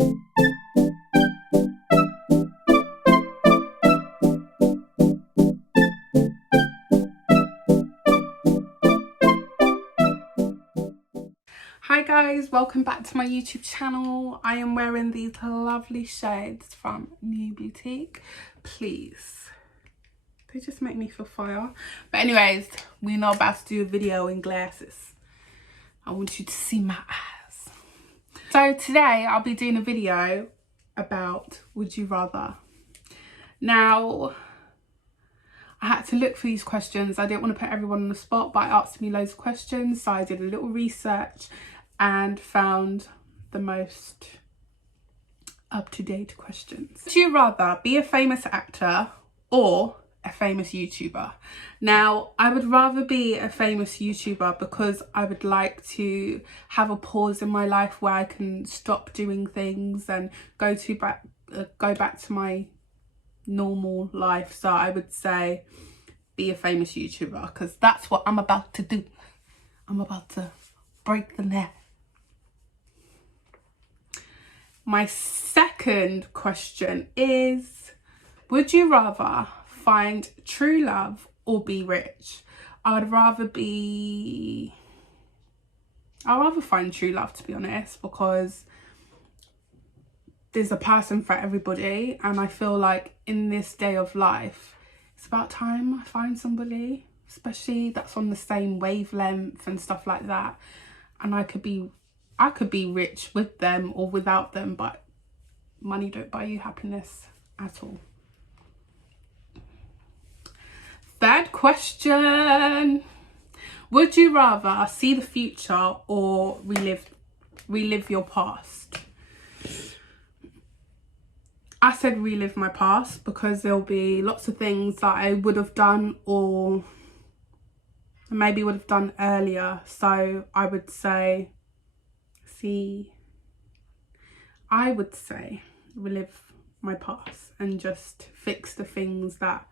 Hi guys, welcome back to my YouTube channel. I am wearing these lovely shades from New Boutique. Please, they just make me feel fire. But anyways, we're not about to do a video in glasses. I want you to see my eyes. So today I'll be doing a video about would you rather. Now, I had to look for these questions. I didn't want to put everyone on the spot, but I asked me loads of questions, so I did a little research and found the most up-to-date questions. Would you rather be a famous actor or a famous YouTuber? Now, I would rather be a famous YouTuber because I would like to have a pause in my life where I can stop doing things and go back to my normal life. So I would say be a famous YouTuber because that's what I'm about to do. I'm about to break the net. My second question is, would you rather find true love or be rich? I'd rather find true love, to be honest, because there's a person for everybody, and I feel like in this day of life it's about time I find somebody, especially that's on the same wavelength and stuff like that. And I could be rich with them or without them, but money don't buy you happiness at all. Third question, would you rather see the future or relive your past? I said relive my past because there'll be lots of things that I would have done or maybe would have done earlier. So I would say relive my past and just fix the things that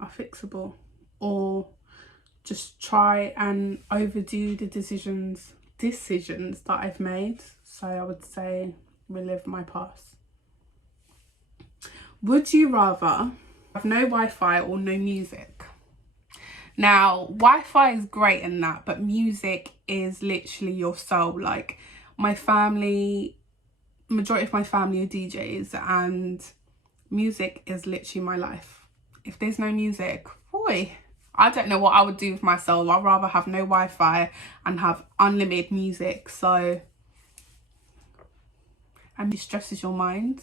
are fixable, or just try and overdo the decisions that I've made. So I would say relive my past. Would you rather have no Wi-Fi or no music? Now, Wi-Fi is great in that, but music is literally your soul. Like, majority of my family are DJs, and music is literally my life. If there's no music, boy, I don't know what I would do with my soul. I'd rather have no Wi-Fi and have unlimited music. So, and it stresses your mind,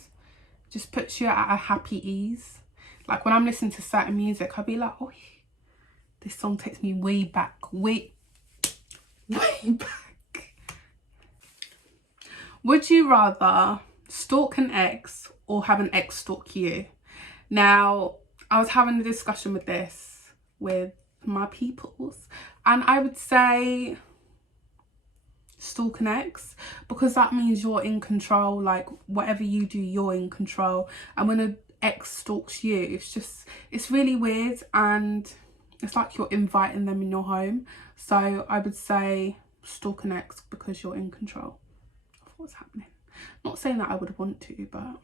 just puts you at a happy ease. Like when I'm listening to certain music, I'll be like, oh, this song takes me way back. Would you rather stalk an ex or have an ex stalk you? Now, I was having a discussion with this with my peoples, and I would say stalk an ex, because that means you're in control. Like whatever you do, you're in control. And when an ex stalks you, it's really weird, and it's like you're inviting them in your home. So I would say stalk an ex because you're in control of what's happening. Not saying that I would want to, but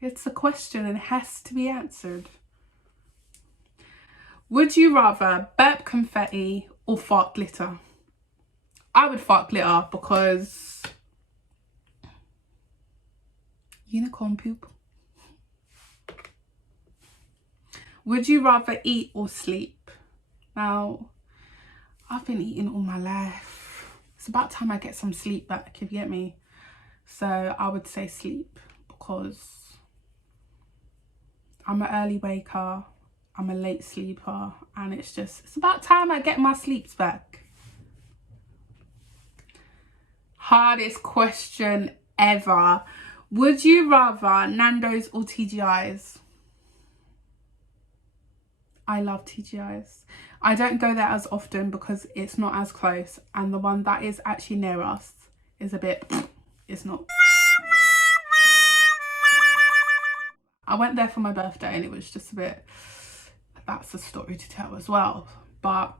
it's a question and it has to be answered. Would you rather burp confetti or fart glitter? I would fart glitter because unicorn poop. Would you rather eat or sleep? Now, I've been eating all my life. It's about time I get some sleep back, if you get me. So I would say sleep because I'm an early waker, I'm a late sleeper, and it's about time I get my sleeps back. Hardest question ever. Would you rather Nando's or TGI's? I love TGI's. I don't go there as often because it's not as close, and the one that is actually near us is a bit, it's not. I went there for my birthday and it was just a bit, that's a story to tell as well. But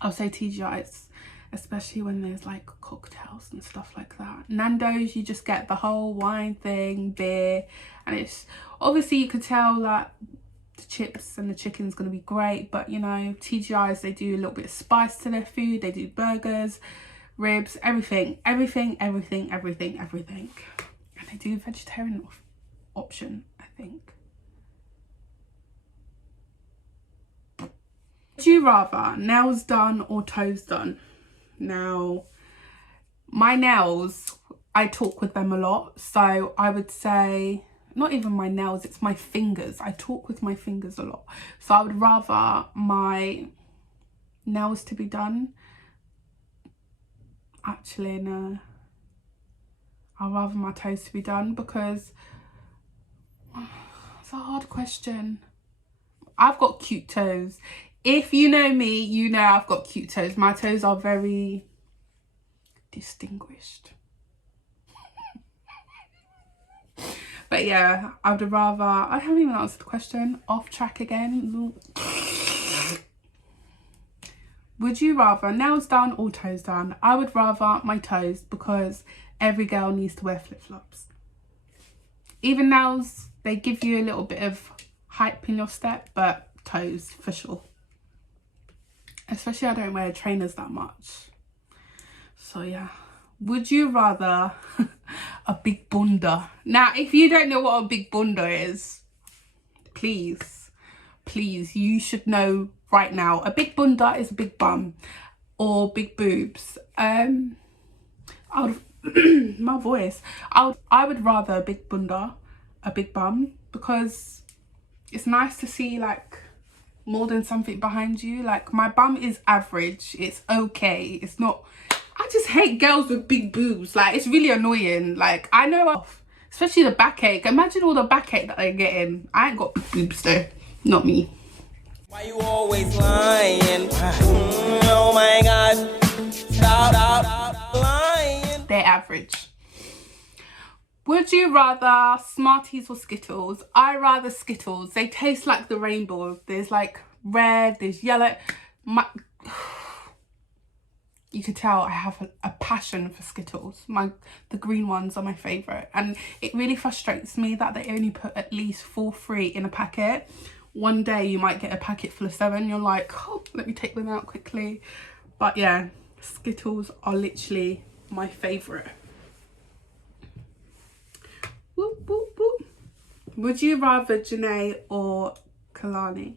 I'll say TGI's. especially when there's like cocktails and stuff like that. Nando's, you just get the whole wine thing, beer, and it's obviously you could tell that the chips and the chicken's going to be great, but you know, TGI's, they do a little bit of spice to their food. They do burgers, ribs, everything, and they do vegetarian option, I think. Would you rather nails done or toes done? Now, my nails, I talk with them a lot, so I would say not even my nails, it's my fingers. I talk with my fingers a lot, so I would rather my nails to be done. Actually, no, I'd rather my toes to be done, because it's a hard question. I've got cute toes. If you know me, you know I've got cute toes. My toes are very distinguished. But yeah, I would rather, I haven't even answered the question, off track again. Would you rather nails done or toes done? I would rather my toes, because every girl needs to wear flip-flops. Even nails, they give you a little bit of hype in your step, but toes for sure. Especially I don't wear trainers that much. So yeah. Would you rather a big bunda? Now, if you don't know what a big bunda is, please, you should know right now. A big bunda is a big bum or big boobs. I would my voice. I would rather a big bunda, a big bum, because it's nice to see like more than something behind you. Like, my bum is average, it's okay, it's not, I just hate girls with big boobs. Like, it's really annoying. Like, I know, especially the backache. Imagine all the backache that they're getting. I ain't got big boobs though, not me. Why you always lying? Oh my god, stop lying. They're average. Would you rather Smarties or Skittles? I rather Skittles. They taste like the rainbow. There's like red, there's yellow. You could tell I have a passion for Skittles. The green ones are my favourite. And it really frustrates me that they only put at least 4 free in a packet. One day you might get a packet full of 7. You're like, oh, let me take them out quickly. But yeah, Skittles are literally my favourite. Whoop, whoop, whoop. Would you rather Janae or Kalani?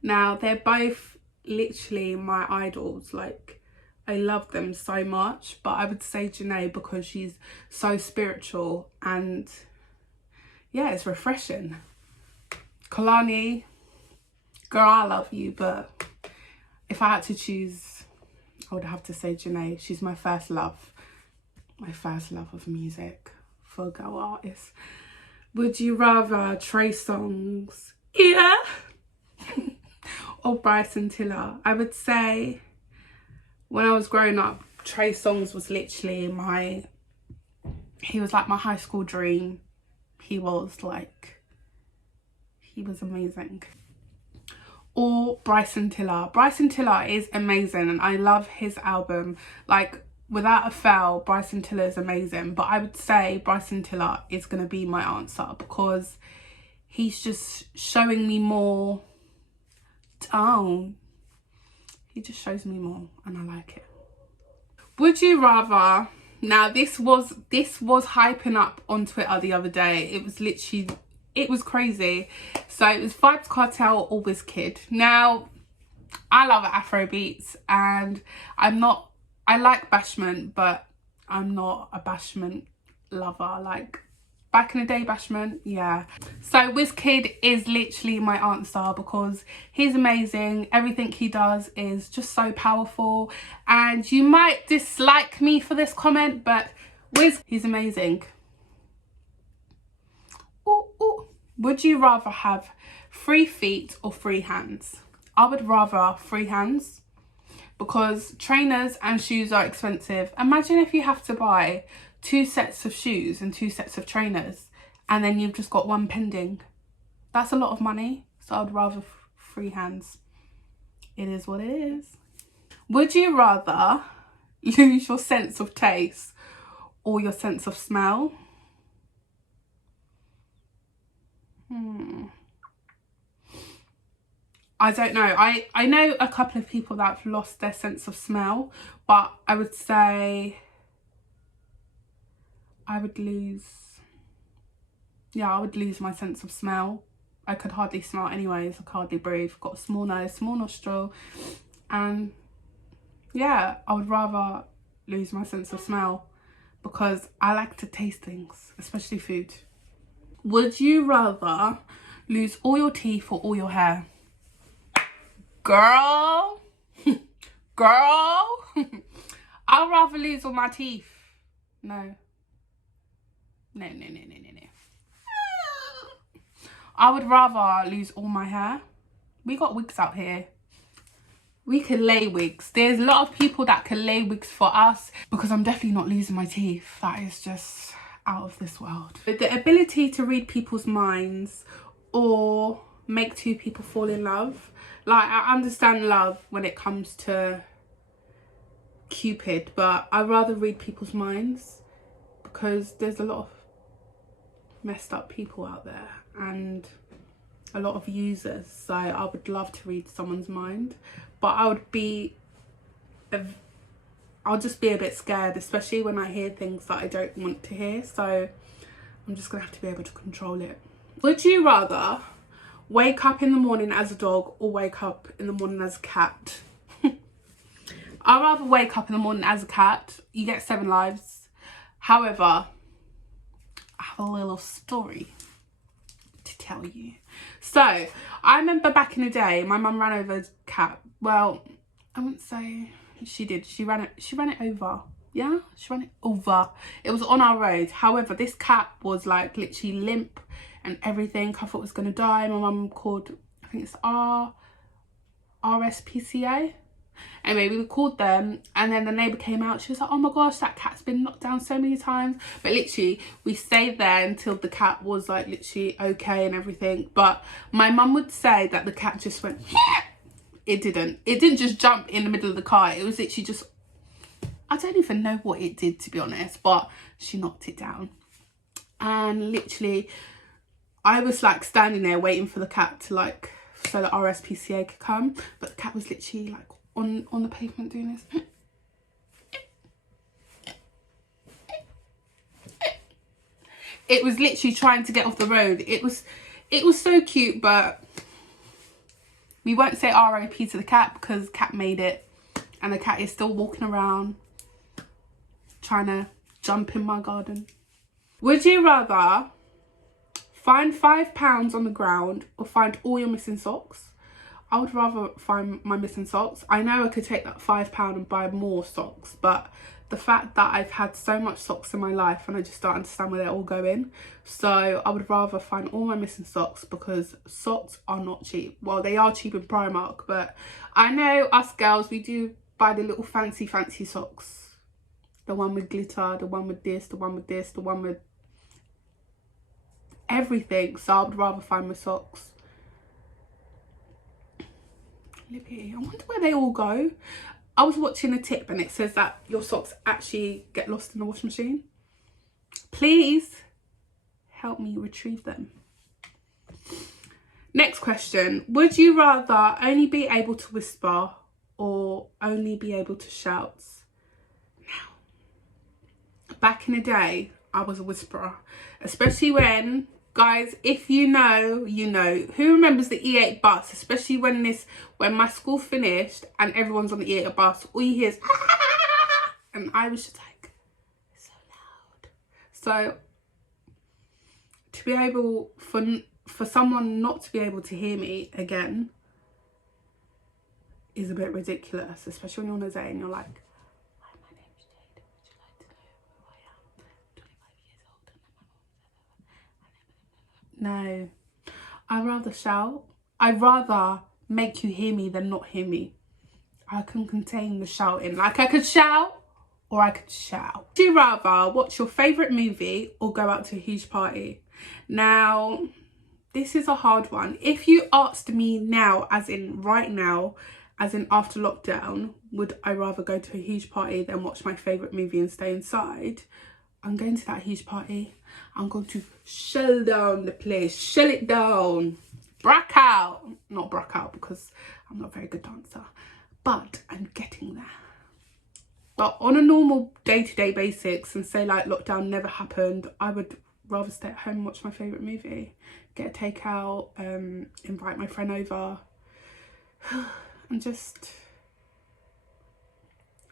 Now, they're both literally my idols. Like, I love them so much, but I would say Janae because she's so spiritual and yeah, it's refreshing. Kalani, girl, I love you, but if I had to choose, I would have to say Janae. She's my first love of music for a girl artist. Would you rather Trey Songz, yeah, or Bryson Tiller? I would say when I was growing up, Trey Songz was literally he was like my high school dream. He was amazing. Or Bryson Tiller. Bryson Tiller is amazing and I love his album. Like, without a fail, Bryson Tiller is amazing. But I would say Bryson Tiller is going to be my answer because he's just showing me more tone. He just shows me more and I like it. Would you rather, now this was hyping up on Twitter the other day. It was literally, it was crazy. So it was Vybz Kartel or Wizkid. Now, I love Afro beats and I like bashment, but I'm not a bashment lover. Like, back in the day, bashment, yeah. So Wizkid is literally my answer because he's amazing. Everything he does is just so powerful. And you might dislike me for this comment, but he's amazing. Ooh, ooh. Would you rather have free feet or free hands? I would rather free hands because trainers and shoes are expensive. Imagine if you have to buy 2 sets of shoes and 2 sets of trainers and then you've just got 1 pending. That's a lot of money, so I'd rather free hands. It is what it is. Would you rather lose your sense of taste or your sense of smell? I don't know. I know a couple of people that have lost their sense of smell, but I would say I would lose my sense of smell. I could hardly smell anyways. I could hardly breathe. I've got a small nose, small nostril, and yeah, I would rather lose my sense of smell because I like to taste things, especially food. Would you rather lose all your teeth or all your hair? Girl, girl, I'd rather lose all my teeth. No. I would rather lose all my hair. We got wigs out here. We can lay wigs. There's a lot of people that can lay wigs for us because I'm definitely not losing my teeth. That is just out of this world. But the ability to read people's minds or make two people fall in love. Like, I understand love when it comes to Cupid, but I'd rather read people's minds because there's a lot of messed up people out there and a lot of users. So I would love to read someone's mind, but I'll just be a bit scared, especially when I hear things that I don't want to hear. So I'm just gonna have to be able to control it. Would you rather wake up in the morning as a dog or wake up in the morning as a cat? I'd rather wake up in the morning as a cat. You get 7 lives. However, I have a little story to tell you. So I remember back in the day, my mum ran over a cat. Well, I wouldn't say she did. She ran it over. Yeah, she ran it over. It was on our road. However, this cat was like literally limp and everything. I thought it was gonna die. My mum called, I think it's RSPCA. Anyway, we called them and then the neighbour came out. She was like, oh my gosh, that cat's been knocked down so many times. But literally, we stayed there until the cat was like literally okay and everything. But my mum would say that the cat just went, it didn't just jump in the middle of the car. It was literally just, I don't even know what it did, to be honest, but she knocked it down. And literally, I was like standing there waiting for the cat to like, so the RSPCA could come. But the cat was literally like on the pavement doing this. It was literally trying to get off the road. It was so cute, but we won't say RIP to the cat because cat made it. And the cat is still walking around trying to jump in my garden. Would you rather find £5 on the ground or find all your missing socks? I would rather find my missing socks. I know I could take that £5 and buy more socks, but the fact that I've had so much socks in my life and I just don't understand where they're all going. So I would rather find all my missing socks because socks are not cheap. Well, they are cheap in Primark, but I know us girls, we do buy the little fancy socks. The one with glitter, the one with this, the one with this, the one with everything. So I would rather find my socks. Libby, I wonder where they all go. I was watching a tip and it says that your socks actually get lost in the washing machine. Please help me retrieve them. Next question. Would you rather only be able to whisper or only be able to shout? Now, back in the day, I was a whisperer. Especially when, guys, if you know, you know. Who remembers the E8 bus? Especially when my school finished and everyone's on the E8 bus, all you hear is and I was just like, so loud. So to be able, for someone not to be able to hear me again is a bit ridiculous, especially when you're on a day and you're like, hi, my name's Jade. Would you like to know who I am? 25 years old and my mum. No, I'd rather shout. I'd rather make you hear me than not hear me. I can contain the shouting. Like, I could shout or I could shout. Would you rather watch your favourite movie or go out to a huge party? Now, this is a hard one. If you asked me now, as in right now, as in after lockdown, would I rather go to a huge party than watch my favourite movie and stay inside? I'm going to that huge party. I'm going to shell down the place, shell it down, brack out. Not brack out because I'm not a very good dancer, but I'm getting there. But on a normal day-to-day basis, and say like lockdown never happened, I would rather stay at home and watch my favourite movie, get a takeout, invite my friend over and just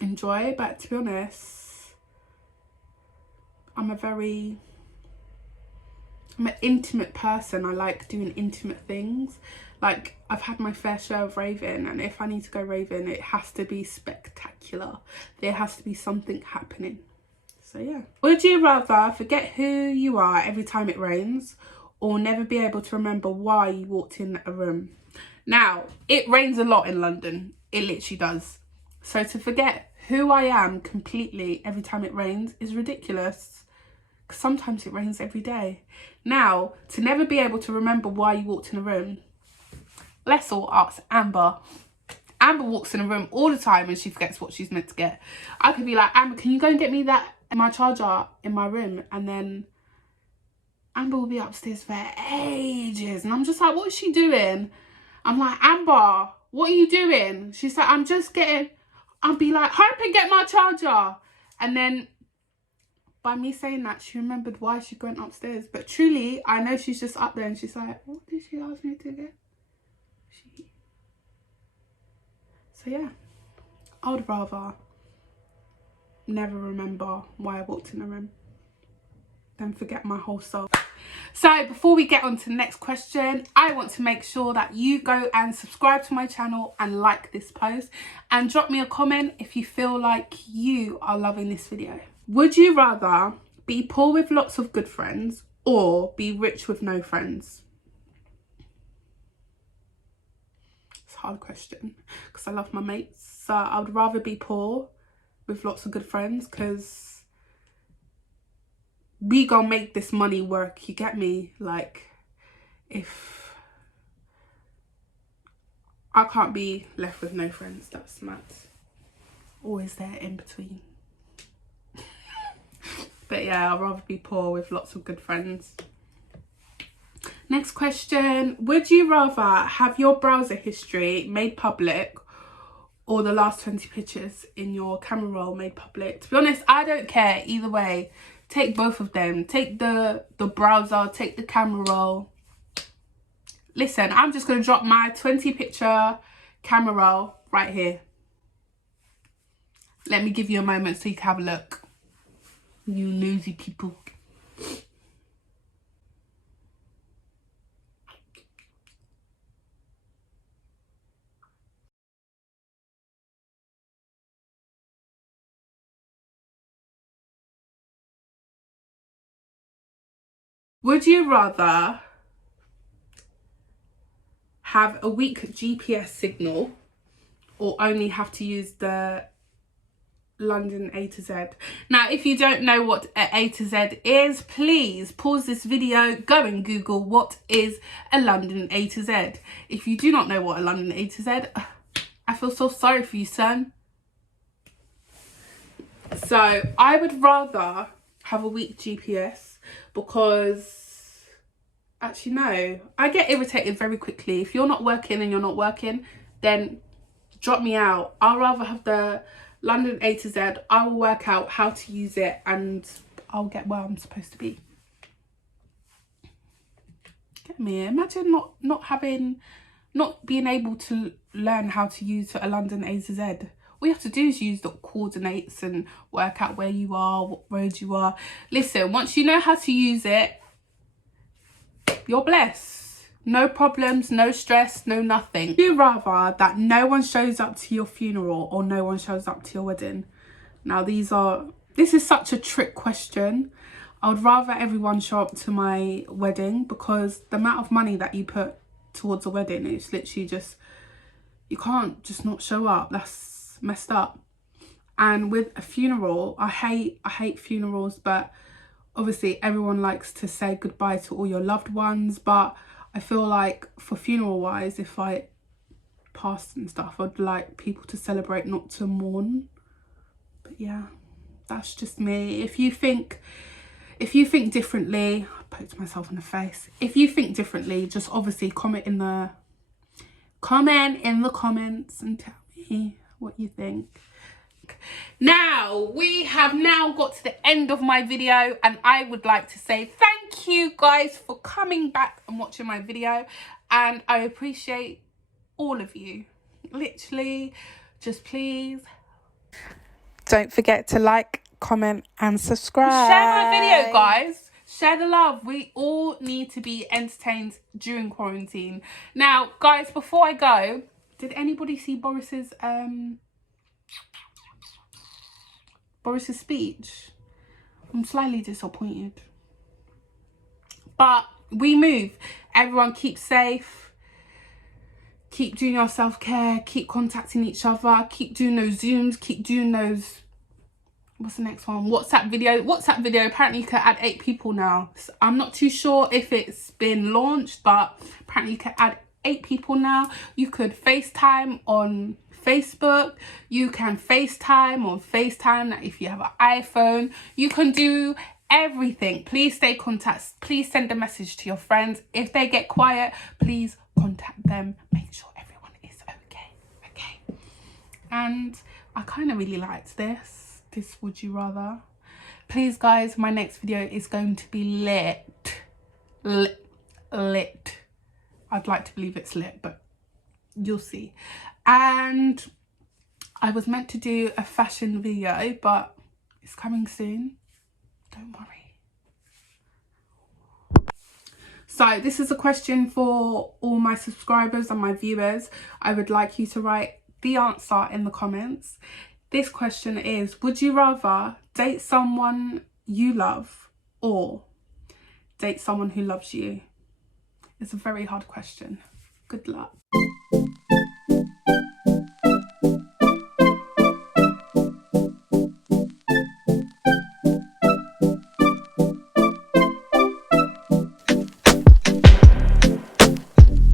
enjoy. But to be honest, I'm an intimate person. I like doing intimate things. Like, I've had my fair share of raving, and if I need to go raving, it has to be spectacular. There has to be something happening. So yeah. Would you rather forget who you are every time it rains, or never be able to remember why you walked in a room? Now, it rains a lot in London. It literally does. So to forget who I am completely every time it rains is ridiculous. Because sometimes it rains every day. Now, to never be able to remember why you walked in a room, let's all ask Amber. Amber walks in a room all the time and she forgets what she's meant to get. I could be like, Amber, can you go and get me my charger in my room? And then Amber will be upstairs for ages. And I'm just like, what is she doing? I'm like, Amber, what are you doing? She's like, I'll be like, hurry up and get my charger. And then by me saying that, she remembered why she went upstairs. But truly, I know she's just up there and she's like, what did she ask me to get? So yeah, I would rather never remember why I walked in the room than forget my whole soul. So before we get on to the next question, I want to make sure that you go and subscribe to my channel and like this post and drop me a comment if you feel like you are loving this video. Would you rather be poor with lots of good friends or be rich with no friends? It's a hard question because I love my mates. So I would rather be poor with lots of good friends, because we gonna make this money work, you get me? Like, if I can't be left with no friends, that's mad. Always there in between. But yeah, I'd rather be poor with lots of good friends. Next question. Would you rather have your browser history made public or the last 20 pictures in your camera roll made public? To be honest, I don't care either way. Take both of them. Take the browser, take the camera roll. Listen, I'm just going to drop my 20 picture camera roll right here. Let me give you a moment so you can have a look. You nosy people. Would you rather have a weak GPS signal or only have to use the London A to Z? Now, if you don't know what A to Z is, please pause this video, go and Google what is a London A to Z. If you do not know what a London A to Z, I feel so sorry for you, son. So I would rather have a weak GPS, because actually no, I get irritated very quickly. If you're not working and you're not working, then drop me out. I'll rather have the London A to Z. I will work out how to use it and I'll get where I'm supposed to be. Get me? Imagine not being able to learn how to use a London A to Z. All you have to do is use the coordinates and work out where you are, what road you are. Listen, once you know how to use it, you're blessed. No problems, no stress, no nothing. Would you rather that no one shows up to your funeral or no one shows up to your wedding? Now this is such a trick question. I would rather everyone show up to my wedding, because the amount of money that you put towards a wedding is literally just, you can't just not show up. That's messed up. And with a funeral, I hate funerals, but obviously everyone likes to say goodbye to all your loved ones, but I feel like for funeral wise, if I passed and stuff. I'd like people to celebrate, not to mourn. But yeah, that's just me. If you think differently, I poked myself in the face. If you think differently, just obviously comment in the comments and tell me what you think. Now we have got to the end of my video, and I would like to say thank you guys for coming back and watching my video, and I appreciate all of you. Literally, just please don't forget to like, comment and subscribe. Share my video, guys. Share the love. We all need to be entertained during quarantine. Now guys, before I go, did anybody see Boris's speech? I'm slightly disappointed, but we move. Everyone keep safe, keep doing your self-care, keep contacting each other, keep doing those Zooms, keep doing those, what's the next one, WhatsApp video. Apparently you can add 8 people now. So I'm not too sure if it's been launched, but apparently you can add 8 people now. You could FaceTime on Facebook, you can FaceTime on FaceTime if you have an iPhone. You can do everything. Please stay in contact. Please send a message to your friends. If they get quiet, please contact them. Make sure everyone is okay. And I kind of really liked this Would You Rather. Please guys, my next video is going to be lit. I'd like to believe it's lit, but you'll see. And I was meant to do a fashion video, but it's coming soon, don't worry. So this is a question for all my subscribers and my viewers. I would like you to write the answer in the comments. This question is, would you rather date someone you love or date someone who loves you? It's a very hard question. Good luck.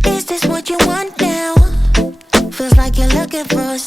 Is this what you want now? Feels like you're looking for a